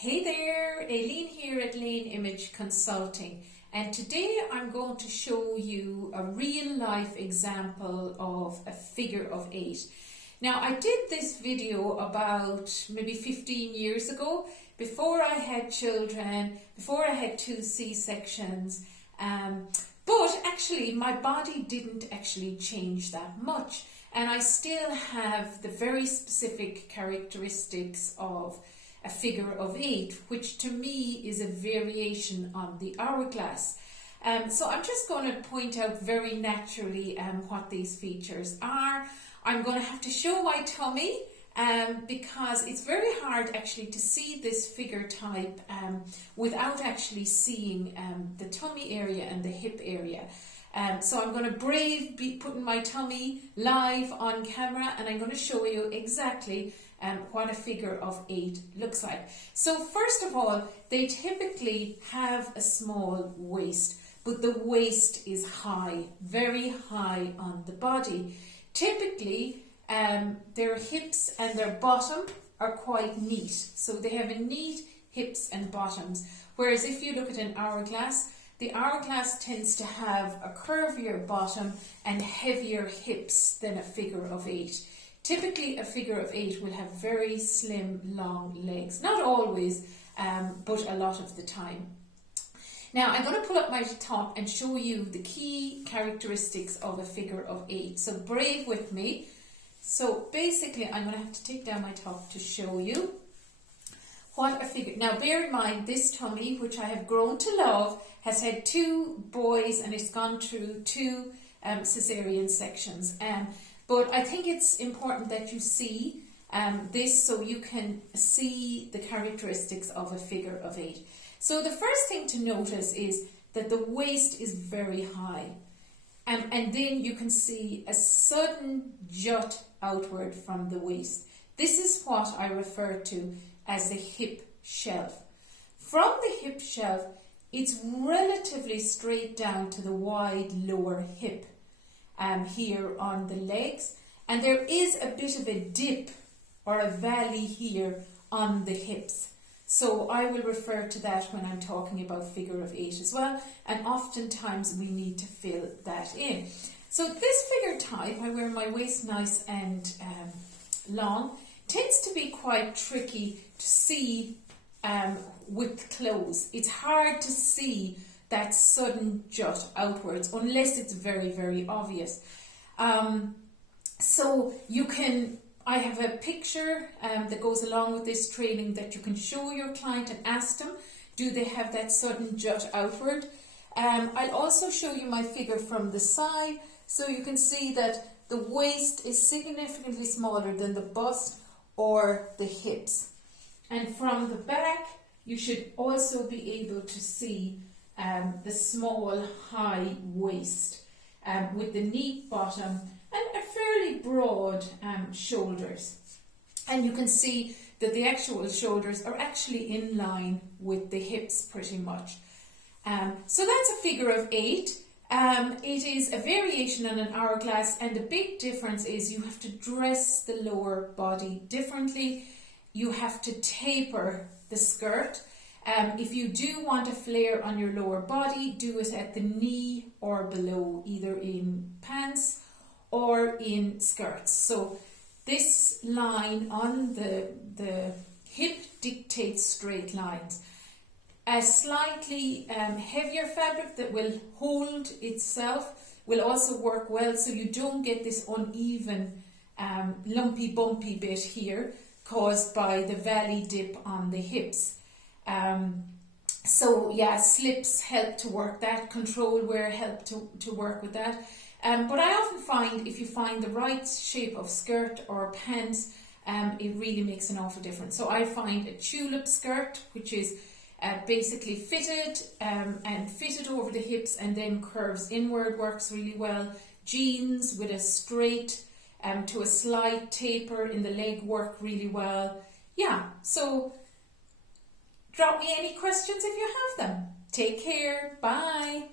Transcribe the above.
Hey there, Aileen here at Lane Image Consulting, and today I'm going to show you a real life example of a figure of 8. Now, I did this video about maybe 15 years ago, before I had children, before I had 2 C-sections, but actually my body didn't actually change that much, and I still have the very specific characteristics of a figure of 8, which to me is a variation on the hourglass. So I'm just going to point out very naturally what these features are. I'm going to have to show my tummy because it's very hard actually to see this figure type without actually seeing the tummy area and the hip area. So I'm going to be putting my tummy live on camera, and I'm going to show you exactly what a figure of 8 looks like. So first of all, they typically have a small waist, but the waist is high, very high on the body. Typically, their hips and their bottom are quite neat. So they have a neat hips and bottoms. Whereas if you look at an hourglass, the hourglass tends to have a curvier bottom and heavier hips than a figure of 8. Typically, a figure of 8 will have very slim, long legs. Not always, but a lot of the time. Now, I'm going to pull up my top and show you the key characteristics of a figure of 8. So brave with me. So basically, I'm going to have to take down my top to show you what a figure. Now, bear in mind, this tummy, which I have grown to love, has had 2 boys and it's gone through 2 cesarean sections. But I think it's important that you see this so you can see the characteristics of a figure of 8. So the first thing to notice is that the waist is very high. And then you can see a sudden jut outward from the waist. This is what I refer to as the hip shelf. From the hip shelf, it's relatively straight down to the wide lower hip. Here on the legs, and there is a bit of a dip or a valley here on the hips. So I will refer to that when I'm talking about figure of 8 as well, and oftentimes we need to fill that in. So this figure type, I wear my waist nice and long, tends to be quite tricky to see with clothes. It's hard to see that sudden jut outwards unless it's very, very obvious. So you can, I have a picture that goes along with this training that you can show your client and ask them, do they have that sudden jut outward? I'll also show you my figure from the side, so you can see that the waist is significantly smaller than the bust or the hips. And from the back, you should also be able to see the small high waist with the neat bottom and a fairly broad shoulders. And you can see that the actual shoulders are actually in line with the hips pretty much. So that's a figure of 8. It is a variation on an hourglass, and the big difference is you have to dress the lower body differently. You have to taper the skirt. If you do want a flare on your lower body, do it at the knee or below, either in pants or in skirts. So this line on the hip dictates straight lines. A slightly heavier fabric that will hold itself will also work well, so you don't get this uneven lumpy bumpy bit here caused by the valley dip on the hips. So yeah, slips help to work that, control wear help to work with that. But I often find if you find the right shape of skirt or pants, it really makes an awful difference. So I find a tulip skirt, which is basically fitted and fitted over the hips and then curves inward, works really well. Jeans with a straight to a slight taper in the leg work really well. Yeah, so drop me any questions if you have them. Take care. Bye.